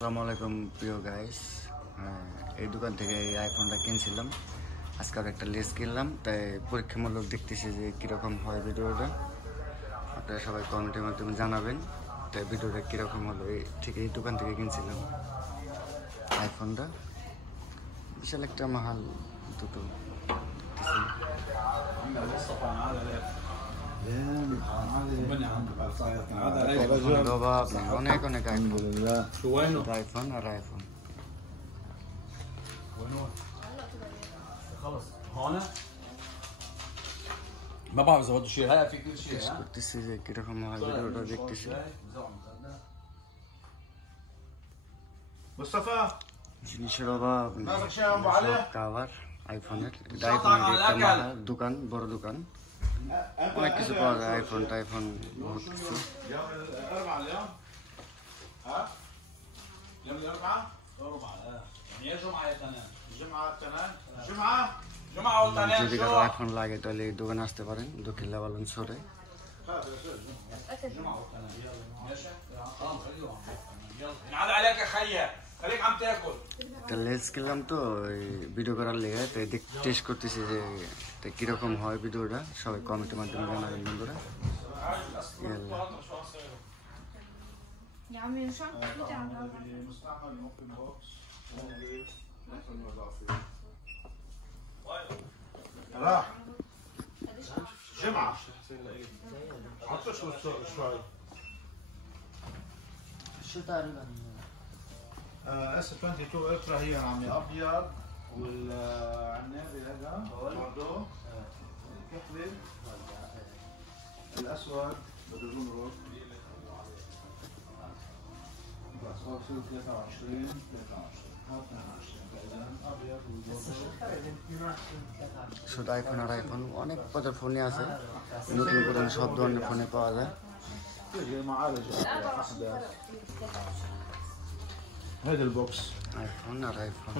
আসসালামু আলাইকুম প্রিয় গাইস। এই দোকান থেকে এই আইফোনটা কিনছিলাম। আজকে আর একটা লেস কিনলাম, তাই পরীক্ষামূলক দেখতেছি যে কীরকম হয় ভিডিওটা। আপনারা সবাই কমেন্টের মাধ্যমে জানাবেন তাই ভিডিওটা কীরকম হলো। এই দোকান থেকে কিনছিলাম আইফোনটা। বিশাল একটা মাহাল দুটো অনেক অনেক আইফোন আর আইফোন। خلص هون ما بعرف اذا بده شيء هلا في كل شيء ها করতেছি যে কিরকম হয় ভিডিওটা দেখতেছি। مصطفى জিনিসের অভাব কাভার আইফোনের দোকান, বড় দোকান, অনেক কিছু পাওয়া যায়। আইফোন টাইফোন বহুত কিছু। যদি কারো আইফোন লাগে তাহলে এই দোকানে আসতে পারেন, দক্ষিণ লাবালন সরে। লেন্স কিনলাম তো ভিডিও করার লেগে, তাই টেস্ট করতেছি যে কিরকম হয় ভিডিওটা। সবাই কমেন্টের মাধ্যমে জানাবেন বন্ধুরা। راح جمعة حطوا شوي شو تقريبا؟ اس 22 الترا هي عمي ابيض والعنابي هذا برضه كحلي الاسود بده زمرد بس هو بصير 23 শুধু আইফোন আর আইফোন, অনেক পদের ফোনে আছে, নতুন পুরানো সব ধরনের ফোনে পাওয়া যায়। هذا البوكس আইফোন আর আইফোন।